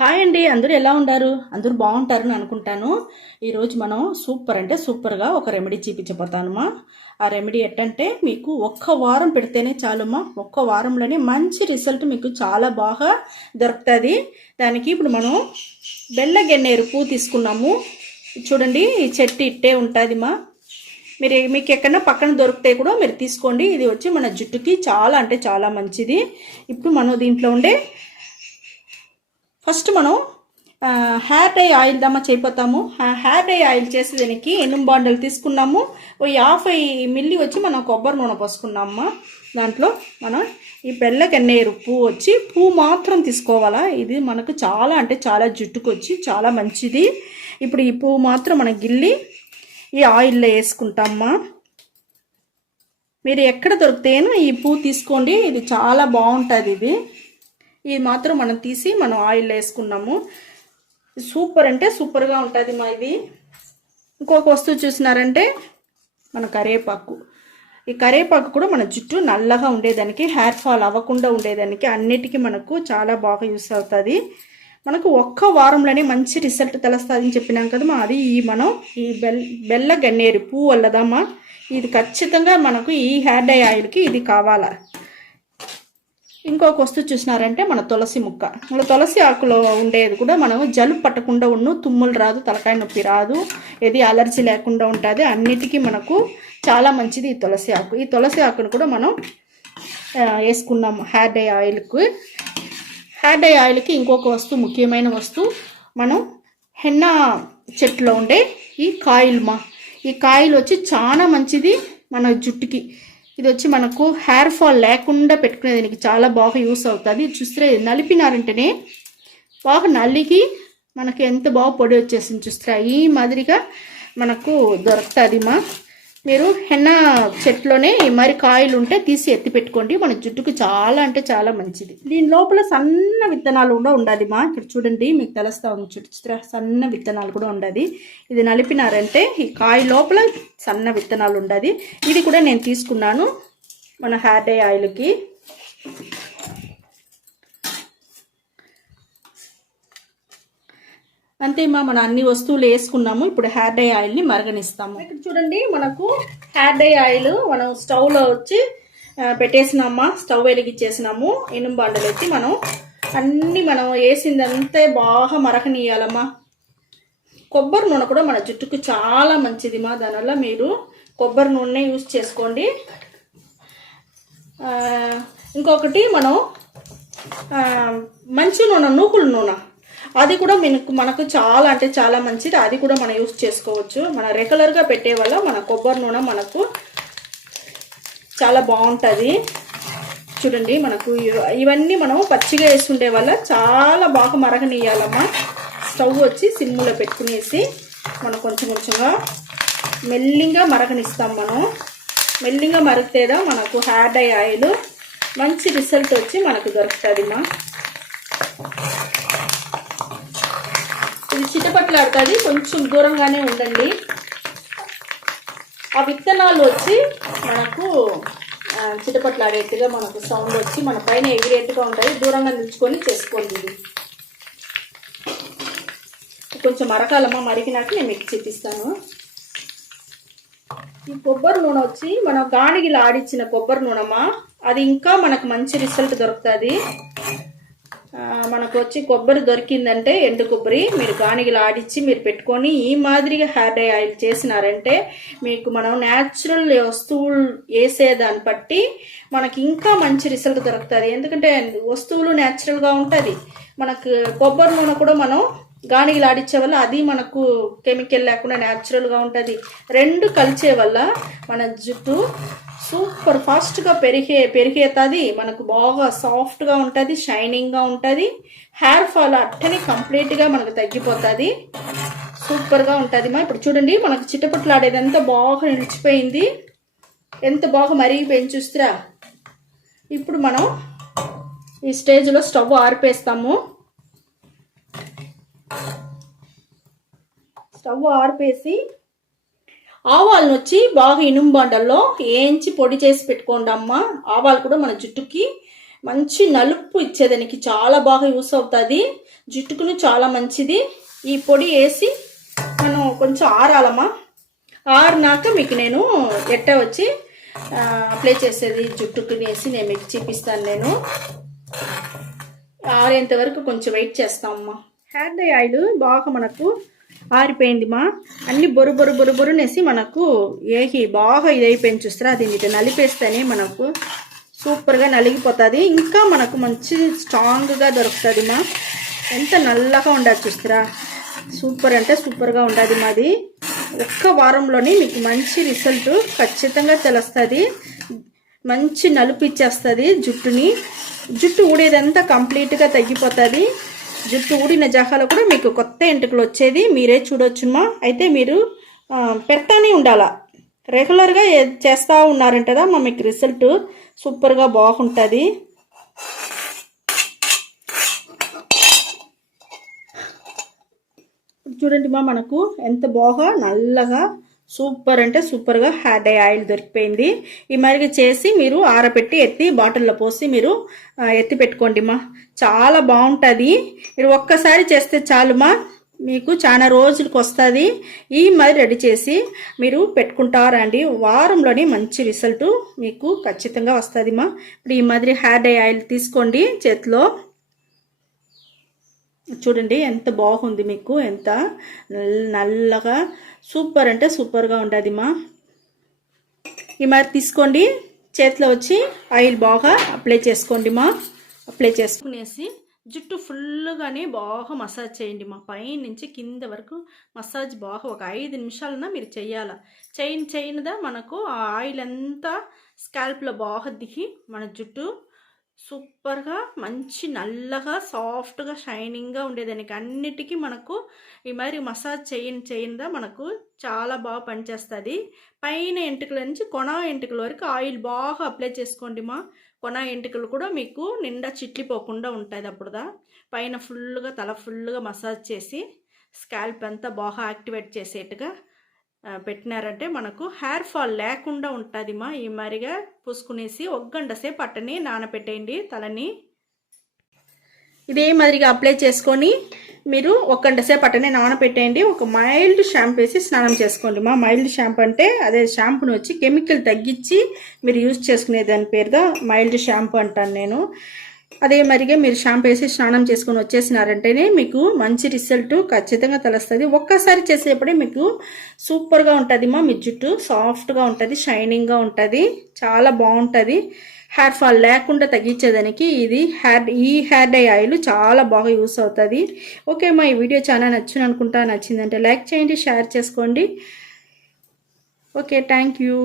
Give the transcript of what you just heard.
Hi అండి, అందరూ ఎలా ఉన్నారు? అందరూ బాగుంటారని అనుకుంటాను. ఈరోజు మనం సూపర్ అంటే సూపర్గా ఒక రెమెడీ చూపించబోతానమ్మా. ఆ రెమెడీ ఎట్టంటే మీకు ఒక్క వారం పెడితేనే చాలమ్మా. ఒక్క వారంలోనే మంచి రిజల్ట్ మీకు చాలా బాగా దొరుకుతుంది. దానికి ఇప్పుడు మనం బెల్లగన్నేరు పువ్వు తీసుకున్నాము. చూడండి, ఈ చెట్టు ఇట్టే ఉంటుందిమా. మీకు ఎక్కడన్నా పక్కన దొరికితే కూడా మీరు తీసుకోండి. ఇది వచ్చి మన జుట్టుకి చాలా అంటే చాలా మంచిది. ఇప్పుడు మనం దీంట్లో ఉండే ఫస్ట్ మనం హెయిర్ డై ఆయిల్ దమ్మా చేయిపోతాము. హెయిర్ డై ఆయిల్ చేసేదానికి ఎనుము బాండలు తీసుకున్నాము. 50 మిల్లీ వచ్చి మనం కొబ్బరి నూనె పోసుకున్నామమ్మా. దాంట్లో మనం ఈ బెల్లగన్నేరు పువ్వు వచ్చి పువ్వు మాత్రం తీసుకోవాలా. ఇది మనకు చాలా అంటే చాలా జుట్టుకు వచ్చి చాలా మంచిది. ఇప్పుడు ఈ పువ్వు మాత్రం మనం గిల్లి ఈ ఆయిల్లో వేసుకుంటామమ్మా. మీరు ఎక్కడ దొరికితేనో ఈ పువ్వు తీసుకోండి, ఇది చాలా బాగుంటుంది. ఇది మాత్రం మనం తీసి మనం ఆయిల్ వేసుకున్నాము. సూపర్ అంటే సూపర్గా ఉంటుంది మా. ఇది ఇంకొక వస్తువు చూసినారంటే మన కరివేపాకు. ఈ కరివేపాకు కూడా మన జుట్టు నల్లగా ఉండేదానికి, హెయిర్ ఫాల్ అవ్వకుండా ఉండేదానికి అన్నిటికీ మనకు చాలా బాగా యూస్ అవుతుంది. మనకు ఒక్క వారంలోనే మంచి రిజల్ట్ తెలుస్తుంది అని చెప్పినాం కదమ్మా. అది మనం ఈ బెల్లగన్నేరు పువ్వు వల్లదమ్మా. ఇది ఖచ్చితంగా మనకు ఈ హెయిర్ డై ఆయిల్కి ఇది కావాలా. ఇంకొక వస్తువు చూసినారంటే మన తులసి ముక్క. మన తులసి ఆకులో ఉండేది కూడా మనం జలుబు పట్టకుండా తుమ్ములు రాదు, తలకాయ నొప్పి రాదు, ఏది అలర్జీ లేకుండా ఉంటుంది. అన్నిటికీ మనకు చాలా మంచిది ఈ తులసి ఆకు. ఈ తులసి ఆకును కూడా మనం వేసుకున్నాము హెయిర్ డై ఆయిల్కి. హెయిర్ డై ఆయిల్కి ఇంకొక వస్తువు, ముఖ్యమైన వస్తువు, మనం హెన్నా చెట్టులో ఉండే ఈ కాయిల్మా. ఈ కాయిల్ వచ్చి చాలా మంచిది మన జుట్టుకి. ఇది వచ్చి మనకు హెయిర్ ఫాల్ లేకుండా పెట్టుకునేదానికి చాలా బాగా యూస్ అవుతుంది. చూస్తే నలిపినారంటేనే బాగా నలిగి మనకి ఎంత బాగా పొడి వచ్చేసింది. చూస్తే ఈ మాదిరిగా మనకు దొరుకుతుంది మా. మీరు హెన్నా చెట్లోనే మరి కాయలు ఉంటే తీసి ఎత్తి పెట్టుకోండి. మన జుట్టుకు చాలా అంటే చాలా మంచిది. దీని లోపల సన్న విత్తనాలు కూడా ఉండాలి మా. ఇక్కడ చూడండి, మీకు తెలుస్తా ఉంది. చూస్తే సన్న విత్తనాలు కూడా ఉండాలి. ఇది నలిపినారంటే ఈ కాయ లోపల సన్న విత్తనాలు ఉండాలి. ఇది కూడా నేను తీసుకున్నాను మన హెయిర్ డై ఆయిల్కి. అంతేమా, మనం అన్ని వస్తువులు వేసుకున్నాము. ఇప్పుడు హెయిర్ డై ఆయిల్ని మరగనిస్తాము. ఇక్కడ చూడండి, మనకు హెయిర్ డై ఆయిల్ మనం స్టవ్లో వచ్చి పెట్టేసినామా. స్టవ్ వెలిగించేసినాము. ఇనుము బండలు ఎత్తి మనం వేసిందంతే బాగా మరగనీయాలమ్మా. కొబ్బరి నూనె కూడా మన జుట్టుకు చాలా మంచిది మా. దానివల్ల మీరు కొబ్బరి నూనె యూస్ చేసుకోండి. ఇంకొకటి మనం మంచి నూనె, నూకుల నూనె, అది కూడా మనకు చాలా అంటే చాలా మంచిది. అది కూడా మనం యూస్ చేసుకోవచ్చు. మన రెగ్యులర్గా పెట్టే వల్ల మన కొబ్బరి నూనె మనకు చాలా బాగుంటుంది. చూడండి, మనకు ఇవన్నీ మనం పచ్చిగా వేసుకుంటే వల్ల చాలా బాగా మరగనీయాలమ్మా. స్టవ్ వచ్చి సిమ్లో పెట్టుకునేసి మనం కొంచెం కొంచెంగా మెల్లిగా మరగనిస్తాం. మనం మెల్లిగా మరిగితేదా మనకు హెయిర్ డై ఆయిల్ మంచి రిజల్ట్ వచ్చి మనకు దొరుకుతుంది మా. ఇది చిటపట్లాడుతుంది, కొంచెం దూరంగానే ఉండండి. ఆ విత్తనాలు వచ్చి మనకు చిటపట్లాడేట్టుగా మనకు సౌండ్ వచ్చి మన పైన ఎగిరేట్టుగా ఉంటుంది. దూరంగా నిల్చుకొని చేసుకోండి. ఇది కొంచెం మరకాలమ్మా. మరిగినాక నేను మీకు చూపిస్తాను. ఈ కొబ్బరి నూనె వచ్చి మనం గానిగిలో ఆడిచ్చిన కొబ్బరి నూనెమా. అది ఇంకా మనకు మంచి రిజల్ట్ దొరుకుతుంది. మనకు వచ్చి కొబ్బరి దొరికిందంటే ఎండు కొబ్బరి మీరు గానిగిలో ఆడిచ్చి మీరు పెట్టుకొని ఈ మాదిరిగా హెయిర్ డై ఆయిల్ చేసినారంటే మీకు మనం న్యాచురల్ వస్తువులు వేసేదాన్ని బట్టి మనకి ఇంకా మంచి రిజల్ట్ దొరుకుతుంది. ఎందుకంటే వస్తువులు న్యాచురల్గా ఉంటుంది. మనకు కొబ్బరి నూనె కూడా మనం గానిగిలు ఆడిచ్చే వల్ల అది మనకు కెమికల్ లేకుండా న్యాచురల్గా ఉంటుంది. రెండు కలిసే వల్ల మన జుట్టు సూపర్ ఫాస్ట్గా పెరిగేస్తుంది. మనకు బాగా సాఫ్ట్గా ఉంటుంది, షైనింగ్గా ఉంటుంది. హెయిర్ ఫాల్ అట్టని కంప్లీట్గా మనకు తగ్గిపోతుంది. సూపర్గా ఉంటుంది మా. ఇప్పుడు చూడండి, మనకు చిటపట్లాడేది ఎంత బాగా నిలిచిపోయింది, ఎంత బాగా మరిగిపోయింది చూస్తారా. ఇప్పుడు మనం ఈ స్టేజ్లో స్టవ్ ఆర్పేస్తాము. స్టవ్ ఆర్పేసి ఆవాలను వచ్చి బాగా ఇనుము బండల్లో వేయించి పొడి చేసి పెట్టుకోండి అమ్మ. ఆవాలు కూడా మన జుట్టుకి మంచి నలుపు ఇచ్చేదానికి చాలా బాగా యూస్ అవుతుంది, జుట్టుకుని చాలా మంచిది. ఈ పొడి వేసి మనం కొంచెం ఆరాలమ్మా. ఆరినాక మీకు నేను వచ్చి అప్లై చేసేది జుట్టుకు వేసి నేను మీకు చూపిస్తాను. నేను ఆరేంత వరకు కొంచెం వెయిట్ చేస్తామమ్మా. హెయిర్ డై ఆయిల్ బాగా మనకు ఆరిపోయింది మా, అన్ని బొరునేసి మనకు ఏహి బాగా ఇదైపోయింది చూస్తారా. అది ఇటు నలిపేస్తేనే మనకు సూపర్గా నలిగిపోతుంది, ఇంకా మనకు మంచి స్ట్రాంగ్గా దొరుకుతుంది మా. ఎంత నల్లగా ఉండదు చూస్తారా, సూపర్ అంటే సూపర్గా ఉండదు మాది. ఒక్క వారంలోనే మీకు మంచి రిజల్ట్ ఖచ్చితంగా తెలుస్తుంది. మంచి నలుపు ఇచ్చేస్తుంది జుట్టుని, జుట్టు ఊడేదంతా కంప్లీట్గా తగ్గిపోతుంది. జుట్టు ఊడిన జాగాలో కూడా మీకు కొత్త ఎంటుకలు వచ్చేది మీరే చూడొచ్చుమా. అయితే మీరు పెడతానే ఉండాలా, రెగ్యులర్గా చేస్తూ ఉన్నారంటదా మా, మీకు రిజల్ట్ సూపర్గా బాగుంటుంది. చూడండి మా, మనకు ఎంత బాగా నల్లగా సూపర్ అంటే సూపర్గా హెయిర్ డై ఆయిల్ దొరికిపోయింది. ఈ మరిగి చేసి మీరు ఆరబెట్టి ఎత్తి బాటిల్లో పోసి మీరు ఎత్తి పెట్టుకోండి మా, చాలా బాగుంటుంది. మీరు ఒక్కసారి చేస్తే చాలుమా, మీకు చాలా రోజులకు వస్తుంది. ఈ మరి రెడీ చేసి మీరు పెట్టుకుంటారండి, వారంలోనే మంచి రిజల్ట్ మీకు ఖచ్చితంగా వస్తుంది మా. ఇప్పుడు ఈ మాదిరి హెయిర్ డై ఆయిల్ తీసుకోండి చేతిలో. చూడండి ఎంత బాగుంది, మీకు ఎంత నల్లగా సూపర్ అంటే సూపర్గా ఉంటుంది మా. ఈ మరి తీసుకోండి, చేతిలో వచ్చి ఆయిల్ బాగా అప్లై చేసుకోండి మా. అప్లై చేసుకునేసి జుట్టు ఫుల్గానే బాగా మసాజ్ చేయండి మా, పై నుంచి కింద వరకు మసాజ్ బాగా ఒక 5 నిమిషాలన్నా మీరు చెయ్యాల. చేయనిదా మనకు ఆ ఆయిల్ అంతా స్కాల్ప్లో బాగా దిగి మన జుట్టు సూపర్గా మంచి నల్లగా సాఫ్ట్గా షైనింగ్గా ఉండేదానికి అన్నిటికీ మనకు ఈ మరి మసాజ్ చేయనిదా మనకు చాలా బాగా పనిచేస్తుంది. పైన ఎంటుకల నుంచి కొన ఎంటుకల వరకు ఆయిల్ బాగా అప్లై చేసుకోండి మా. కొన ఎంటుకలు కూడా మీకు నిండా చిట్లిపోకుండా ఉంటుంది. అప్పుడుదా పైన ఫుల్గా తల ఫుల్గా మసాజ్ చేసి స్కాల్ప్ అంతా బాగా యాక్టివేట్ చేసేట్టుగా పెట్టినారంటే మనకు హెయిర్ ఫాల్ లేకుండా ఉంటుంది మా. ఈ మరిగా పూసుకునేసి 1 గంట సేపు అట్టని నానబెట్టేయండి తలని. ఇదే మాదిరిగా అప్లై చేసుకొని మీరు 1 గంట సేపు అట్టనే నానబెట్టేయండి. ఒక మైల్డ్ షాంపూ వేసి స్నానం చేసుకోండి మా. మైల్డ్ షాంపూ అంటే అదే షాంపూని వచ్చి కెమికల్ తగ్గించి మీరు యూజ్ చేసుకునే దాని పేరుదా మైల్డ్ షాంపూ అంటాను నేను. అదే మరిగే మీరు షాంపూ వేసి స్నానం చేసుకొని వచ్చేసినారంటేనే మీకు మంచి రిజల్ట్ ఖచ్చితంగా తెలుస్తుంది. ఒక్కసారి చేసేప్పుడే మీకు సూపర్గా ఉంటుంది మా. మీ జుట్టు సాఫ్ట్గా ఉంటుంది, షైనింగ్గా ఉంటుంది, చాలా బాగుంటుంది. హెయిర్ ఫాల్ లేకుండా తగ్గించేదానికి ఈ హెయిర్ డై ఆయిల్ చాలా బాగా యూస్ అవుతుంది. ఓకే మా, ఈ వీడియో చాలా నచ్చిందంటే లైక్ చేయండి, షేర్ చేసుకోండి. Okay, thank you.